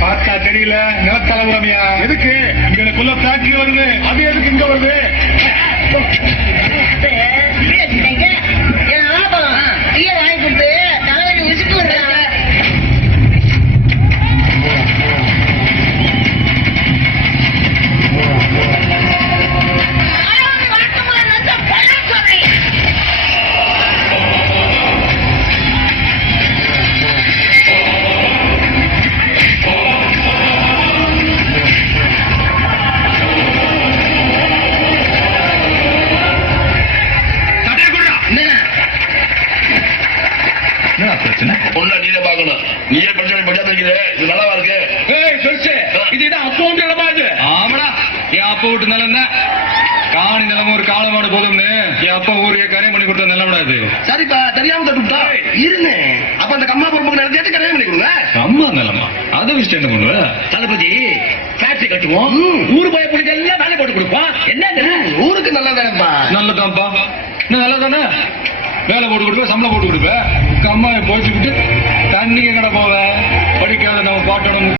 பார்த்தா தெரியல நிலத்தளவுறமையா எதுக்கு இங்கக்குள்ள ஃபேக்டரி வருது அது எதுக்கு இங்க வருது வாங்கி கொடுத்து தலைவலி விசுக்கு வருது நீயே படிச்சா இது நல்லாவா இருக்கு இதுதான் அப்பா வீட்டு நிலமா இது ஆமாடா என் அப்பா வீட்டு நிலம் தான் காணி நிலம் ஒரு காலமான போதும்னு என் அப்பா ஊருக்கு கரையம் பண்ணி கொடுத்த நிலம்டாது சரிப்பா தெரியாம தட்டுட்டா இருன்னு அப்ப அந்த கம்மா பொறுப்பு நிலத்தையாச்சும் கரையம் பண்ணி கொடுங்க அம்மா நிலமா அதை வச்சுட்டு என்ன பண்ணுவ தளபதி ஃபேக்டரி கட்டுவோம் ஊரு போய் பிடிச்ச எல்லாம் வேலை போட்டு கொடுப்போம் என்ன ஊருக்கு நல்லதானப்பா நல்லதான்ப்பா நல்லதானே வேலை போட்டு கொடுப்பேன் சம்பளம் போட்டு கொடுப்பேன் கம்மாயை போச்சுக்கிட்டு தண்ணி எங்கட போவ படிக்காத நம்ம பாட்டணும்